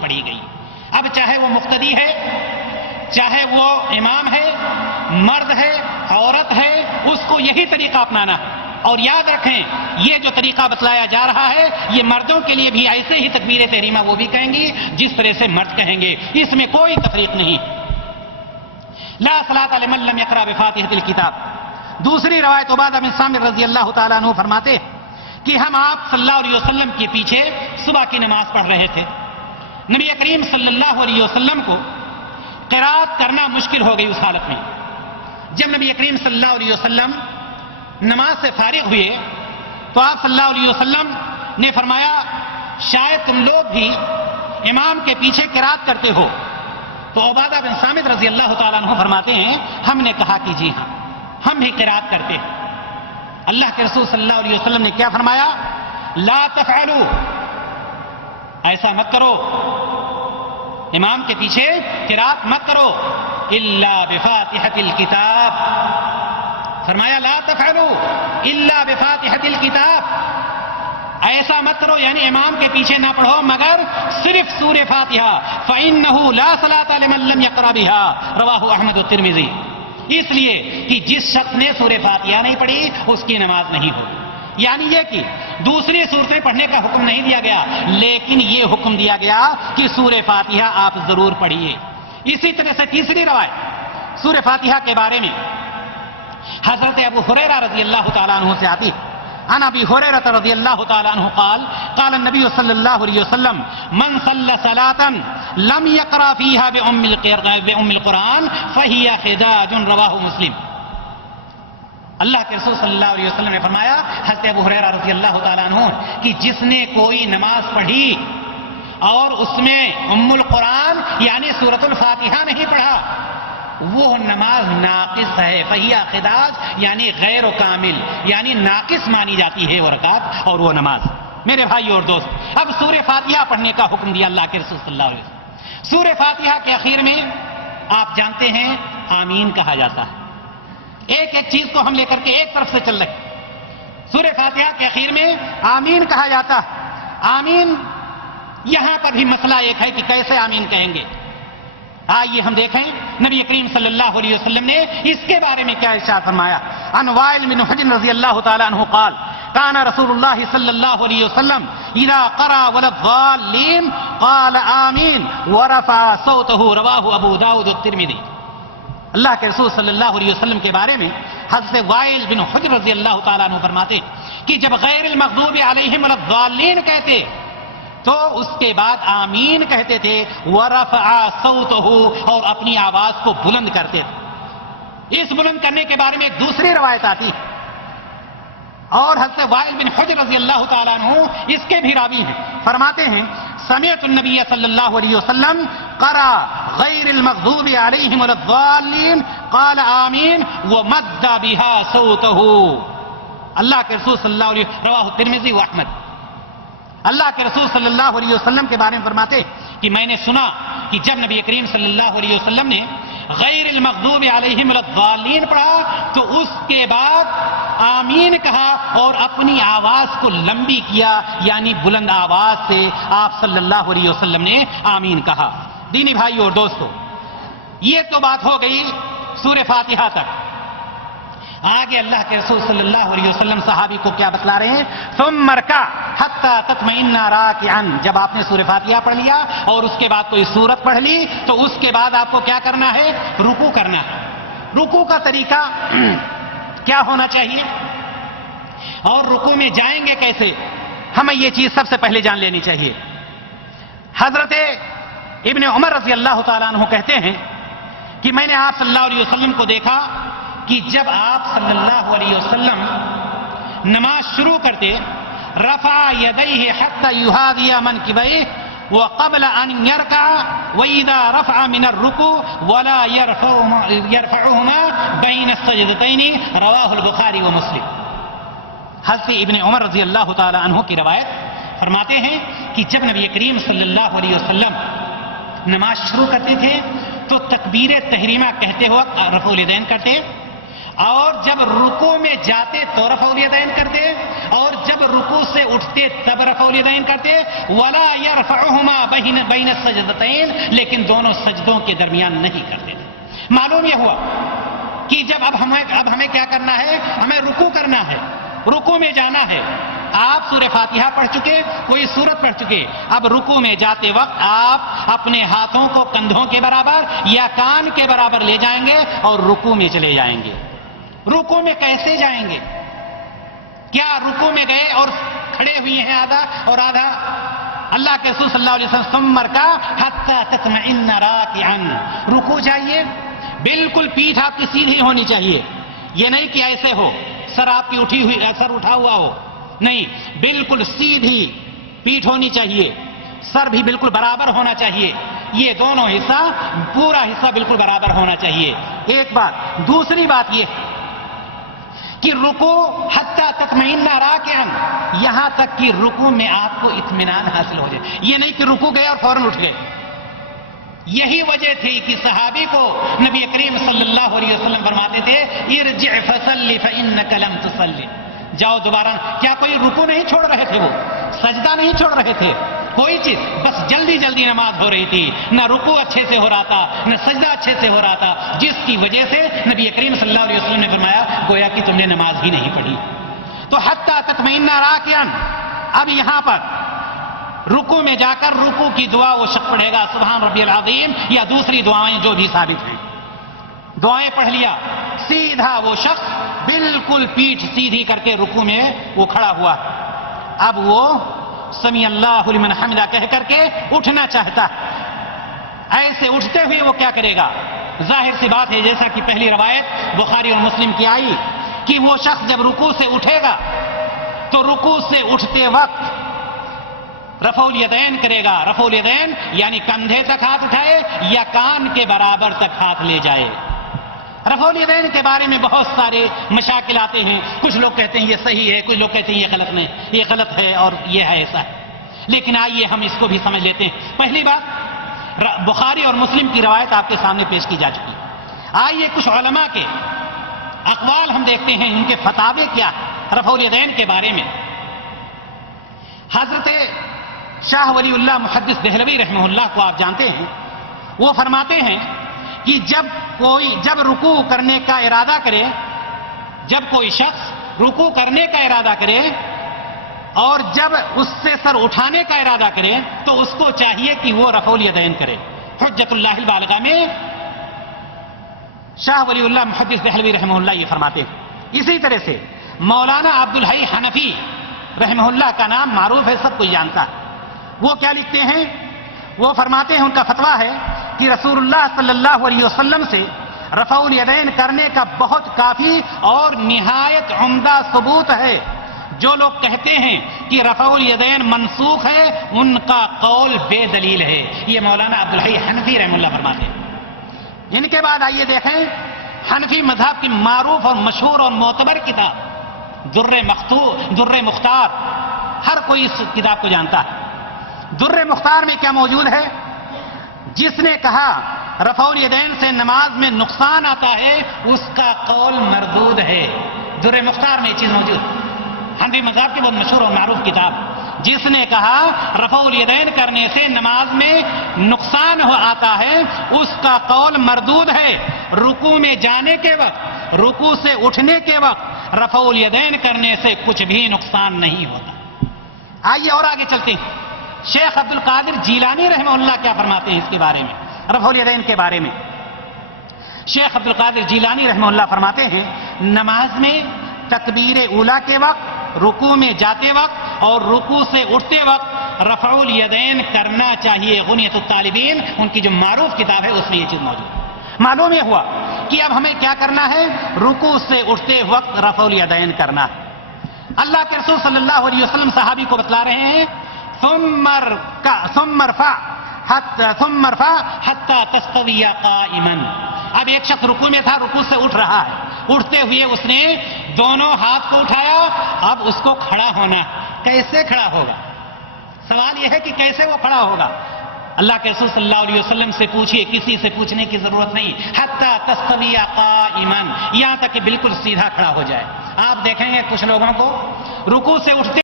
پڑھی گئی. اب چاہے وہ مقتدی ہے، چاہے وہ امام ہے، مرد ہے، عورت ہے، اس کو یہی طریقہ اپنانا ہے. اور یاد رکھیں یہ جو طریقہ بتلایا جا رہا ہے یہ مردوں کے لیے بھی ایسے ہی تکبیر تحریمہ وہ بھی کہیں گی جس طرح سے مرد کہیں گے، اس میں کوئی تفریق نہیں. لا صلاۃ لمن لم یقرأ بفاتحۃ الکتاب. دوسری روایت عبادہ بن صامت رضی اللہ تعالیٰ عنہ فرماتے کہ ہم آپ صلی اللہ علیہ وسلم کے پیچھے صبح کی نماز پڑھ رہے تھے. نبی کریم صلی اللہ علیہ وسلم کو قرات کرنا مشکل ہو گئی اس حالت میں. جب نبی کریم صلی اللہ علیہ وسلم نماز سے فارغ ہوئے تو آپ صلی اللہ علیہ وسلم نے فرمایا شاید تم لوگ بھی امام کے پیچھے قرات کرتے ہو. تو عبادہ بن صامت رضی اللہ تعالیٰ عنہ فرماتے ہیں ہم نے کہا کہ جی ہاں ہم بھی قرات کرتے ہیں. اللہ کے رسول صلی اللہ علیہ وسلم نے کیا فرمایا؟ لا تفعلوا، ایسا مت کرو، امام کے پیچھے قرات مت کرو، الا بفاتحۃ الکتاب. فرمایا لا تفعلوا الا بفاتحۃ الکتاب، ایسا مت کرو یعنی امام کے پیچھے نہ پڑھو مگر صرف سورہ فاتحہ. فإنه لا صلاۃ لمن لم يقرأ بها، رواہ احمد والترمذی. اس لیے کہ جس شخص نے سورہ فاتحہ نہیں پڑھی اس کی نماز نہیں ہوگی. یعنی یہ کہ دوسری صورتیں پڑھنے کا حکم نہیں دیا گیا لیکن یہ حکم دیا گیا کہ سورہ فاتحہ آپ ضرور پڑھیے. اسی طرح سے تیسری روایت سورہ فاتحہ کے بارے میں حضرت ابو ہریرہ رضی اللہ تعالیٰ عنہ سے آتی. عن ابی ہریرہ رضی اللہ تعالیٰ عنہ قال قال النبی صلی اللہ علیہ وسلم من صلی صلاۃ لم یقرأ فیہا بأم القرآن فہی خداج، رواہ مسلم. اللہ کے رسول صلی اللہ علیہ وسلم نے فرمایا حضرت ابو ہریرہ رضی اللہ تعالیٰ عنہ کہ جس نے کوئی نماز پڑھی اور اس میں ام القرآن یعنی سورۃ الفاتحہ نہیں پڑھا وہ نماز ناقص ہے. فہیا خداج یعنی غیر و کامل یعنی ناقص مانی جاتی ہے وہ رکعت اور وہ نماز. میرے بھائی اور دوست اب سورہ فاتحہ پڑھنے کا حکم دیا اللہ کے رسول صلی اللہ علیہ وسلم. سورہ فاتحہ کے اخیر میں آپ جانتے ہیں آمین کہا جاتا ہے. ایک ایک چیز کو ہم لے کر کے ایک طرف سے چل رہے. سورہ فاتحہ کے اخیر میں آمین کہا جاتا ہے. آمین یہاں پر بھی مسئلہ ایک ہے کہ کیسے آمین کہیں گے. آئیے ہم دیکھیں نبی کریم صلی اللہ علیہ وسلم نے اس کے بارے میں کیا ارشاد فرمایا. عن وائل بن حجر رضی اللہ تعالیٰ عنہ قال كان رسول اللہ صلی اللہ علیہ وسلم اذا قرأ ولا الضالین قال آمین ورفع صوته، رواہ ابو داؤد الترمذی. اللہ کے رسول صلی اللہ علیہ وسلم کے بارے میں حضرت وائل بن حجر رضی اللہ تعالیٰ عنہ فرماتے کہ جب غیر المغضوب علیہم ولا الضالین کہتے تو اس کے بعد آمین کہتے تھے، ورفع صوته، اور اپنی آواز کو بلند کرتے تھے. اس بلند کرنے کے بارے میں ایک دوسری روایت آتی ہے اور حضرت وائل بن حجر رضی اللہ تعالیٰ عنہ اس کے بھی راوی ہیں. فرماتے ہیں سمعت النبی صلی اللہ علیہ وسلم قرأ غیر المغضوب علیہم ولا الضالین قال آمین ومد بها صوته. اللہ کے رسول صلی اللہ علیہ وسلم، رواہ الترمذی و احمد. اللہ کے رسول صلی اللہ علیہ وسلم کے بارے میں فرماتے کہ میں نے سنا کہ جب نبی کریم صلی اللہ علیہ وسلم نے غیر المغضوب علیہم ولا الضالین پڑھا تو اس کے بعد آمین کہا اور اپنی آواز کو لمبی کیا یعنی بلند آواز سے آپ صلی اللہ علیہ وسلم نے آمین کہا. دینی بھائی اور دوستو یہ تو بات ہو گئی سورہ فاتحہ تک. آگے اللہ کے رسول صلی اللہ علیہ وسلم صحابی کو کیا بتلا رہے ہیں؟ ثم ارکع حتی تطمئن راکعا. جب آپ نے سورہ فاتحہ پڑھ لیا اور اس کے بعد کوئی سورت پڑھ لی تو اس کے بعد آپ کو کیا کرنا ہے؟ رکوع کرنا ہے. رکوع کا طریقہ کیا ہونا چاہیے اور رکوع میں جائیں گے کیسے، ہمیں یہ چیز سب سے پہلے جان لینی چاہیے. حضرت ابن عمر رضی اللہ تعالیٰ عنہ کہتے ہیں کہ میں نے آپ صلی اللہ علیہ وسلم کو دیکھا کہ جب آپ صلی اللہ علیہ وسلم نماز شروع کرتے رفع یدیہ حتی یحاذی منکبیہ وقبل ان یرکع واذا رفع من الرکوع ولا یرفعهما بین السجدتین، رواہ البخاری و مسلم. حضرت ابن عمر رضی اللہ تعالی عنہ کی روایت فرماتے ہیں کہ جب نبی کریم صلی اللہ علیہ وسلم نماز شروع کرتے تھے تو تکبیر تحریمہ کہتے ہوئے رفع الیدین کرتے اور جب رکوع میں جاتے تو رفع الیدین کرتے اور جب رکوع سے اٹھتے تب رفع الیدین کرتے. ولا يرفعهما بین السجدتین، لیکن دونوں سجدوں کے درمیان نہیں کرتے. معلوم یہ ہوا کہ جب اب ہمیں کیا کرنا ہے، ہمیں رکوع کرنا ہے، رکوع میں جانا ہے. آپ سورہ فاتحہ پڑھ چکے، کوئی سورت پڑھ چکے، اب رکوع میں جاتے وقت آپ اپنے ہاتھوں کو کندھوں کے برابر یا کان کے برابر لے جائیں گے اور رکوع میں چلے جائیں گے. رکوع میں کیسے جائیں گے؟ کیا رکوع میں گئے اور کھڑے ہوئے ہیں آدھا اور آدھا؟ اللہ کے رسول صلی اللہ علیہ وسلم ثم ارکع حتی تطمئن راکعا، رکوع جائیے، بالکل پیٹھ آپ کی سیدھی ہونی چاہیے. یہ نہیں کہ ایسے ہو سر آپ کی اٹھی ہوئی، سر اٹھا ہوا ہو، نہیں، بالکل سیدھی پیٹھ ہونی چاہیے، سر بھی بالکل برابر ہونا چاہیے. یہ دونوں حصہ، پورا حصہ بالکل برابر ہونا چاہیے. ایک بات. دوسری بات یہ کہ رکوع حتی تطمئن راکعا، یہاں تک کہ رکوع میں آپ کو اطمینان حاصل ہو جائے. یہ نہیں کہ رکوع گئے اور فوراً اٹھ گئے. یہی وجہ تھی کہ صحابی کو نبی کریم صلی اللہ علیہ وسلم فرماتے تھے ارجع فصلی فانک لم تصلی، جاؤ دوبارہ. کیا کوئی رکوع نہیں چھوڑ رہے تھے، وہ سجدہ نہیں چھوڑ رہے تھے، کوئی چیز، بس جلدی جلدی نماز ہو رہی تھی. نہ رکوع اچھے سے ہو رہا تھا، نہ سجدہ اچھے سے ہو رہا تھا، جس کی وجہ سے نبی کریم صلی اللہ علیہ وسلم نے فرمایا گویا کہ تم نے نماز ہی نہیں پڑھی. تو حتی تطمئن راکعا، اب یہاں پر رکوع میں جا کر رکوع کی دعا وہ شخص پڑھے گا سبحان ربی العظیم یا دوسری دعائیں جو بھی ثابت ہیں، دعائیں پڑھ لیا، سیدھا وہ شخص بالکل پیٹھ سیدھی کر کے رکوع میں وہ کھڑا ہوا. اب وہ سمی اللہ لمن حمدہ کہہ کر کے اٹھنا چاہتا. ایسے اٹھتے ہوئے وہ کیا کرے گا؟ ظاہر سی بات ہے جیسا کہ پہلی روایت بخاری اور مسلم کی آئی کہ وہ شخص جب رکوع سے اٹھے گا تو رکوع سے اٹھتے وقت رفع الیدین کرے گا. رفع الیدین یعنی کندھے تک ہاتھ اٹھائے یا کان کے برابر تک ہاتھ لے جائے. رفع الیدین کے بارے میں بہت سارے مشاکل آتے ہیں. کچھ لوگ کہتے ہیں یہ صحیح ہے، کچھ لوگ کہتے ہیں یہ غلط نہیں، یہ غلط ہے اور یہ ہے ایسا ہے. لیکن آئیے ہم اس کو بھی سمجھ لیتے ہیں. پہلی بات، بخاری اور مسلم کی روایت آپ کے سامنے پیش کی جا چکی. آئیے کچھ علماء کے اقوال ہم دیکھتے ہیں، ان کے فتاوے کیا رفع الیدین کے بارے میں. حضرت شاہ ولی اللہ محدث دہلوی رحمہ اللہ کو آپ جانتے ہیں، وہ فرماتے ہیں کہ جب رکوع کرنے کا ارادہ کرے، جب کوئی شخص رکوع کرنے کا ارادہ کرے اور جب اس سے سر اٹھانے کا ارادہ کرے تو اس کو چاہیے کہ وہ رفع الیدین کرے. حجت اللہ البالغہ میں شاہ ولی اللہ محدث دہلوی رحمہ اللہ یہ فرماتے ہیں. اسی طرح سے مولانا عبدالحی حنفی رحمہ اللہ کا نام معروف ہے، سب کوئی جانتا ہے. وہ کیا لکھتے ہیں؟ وہ فرماتے ہیں، ان کا فتویٰ ہے کہ رسول اللہ صلی اللہ علیہ وسلم سے رفع الیدین کرنے کا بہت کافی اور نہایت عمدہ ثبوت ہے. جو لوگ کہتے ہیں کہ رفع الیدین منسوخ ہے ان کا قول بے دلیل ہے. یہ مولانا عبدالحی حنفی رحمہ اللہ فرماتے ہیں. ان کے بعد آئیے دیکھیں حنفی مذہب کی معروف اور مشہور اور معتبر کتاب در مختار، ہر کوئی اس کتاب کو جانتا ہے. در مختار میں کیا موجود ہے؟ جس نے کہا رفع الیدین سے نماز میں نقصان آتا ہے اس کا قول مردود ہے. در مختار میں یہ چیز موجود ہے. حنفی مذہب کی بہت مشہور اور معروف کتاب. جس نے کہا رفع الیدین کرنے سے نماز میں نقصان آتا ہے اس کا قول مردود ہے. رکوع میں جانے کے وقت، رکوع سے اٹھنے کے وقت رفع الیدین کرنے سے کچھ بھی نقصان نہیں ہوتا. آئیے اور آگے چلتے ہیں. شیخ عبد القادر جیلانی رحمہ اللہ کیا فرماتے ہیں اس کے بارے میں، رفع الیدین کے بارے میں؟ شیخ عبد القادر جیلانی رحمہ اللہ فرماتے ہیں نماز میں تکبیر اولیٰ کے وقت، رکوع میں جاتے وقت اور رکوع سے اٹھتے وقت رفع الیدین کرنا چاہیے. غنیۃ الطالبین ان کی جو معروف کتاب ہے اس میں یہ چیز موجود ہے. معلوم یہ ہوا کہ اب ہمیں کیا کرنا ہے؟ رکوع سے اٹھتے وقت رفع الیدین کرنا ہے. اللہ کے رسول صلی اللہ علیہ وسلم صحابی کو بتلا رہے ہیں ثم ارفع حتى تستوي قائما. اب ایک شخص رکوع میں تھا، رکوع سے اٹھ رہا ہے، اٹھتے ہوئے اس نے دونوں ہاتھ کو اٹھایا. اب اس کو کھڑا ہونا. کیسے کھڑا ہوگا؟ سوال یہ ہے کہ کیسے وہ کھڑا ہوگا؟ اللہ کے رسول صلی اللہ علیہ وسلم سے پوچھیے، کسی سے پوچھنے کی ضرورت نہیں، حتی تستوی قائما، یہاں تک کہ بالکل سیدھا کھڑا ہو جائے۔ آپ دیکھیں گے کچھ لوگوں کو رکوع سے اٹھتے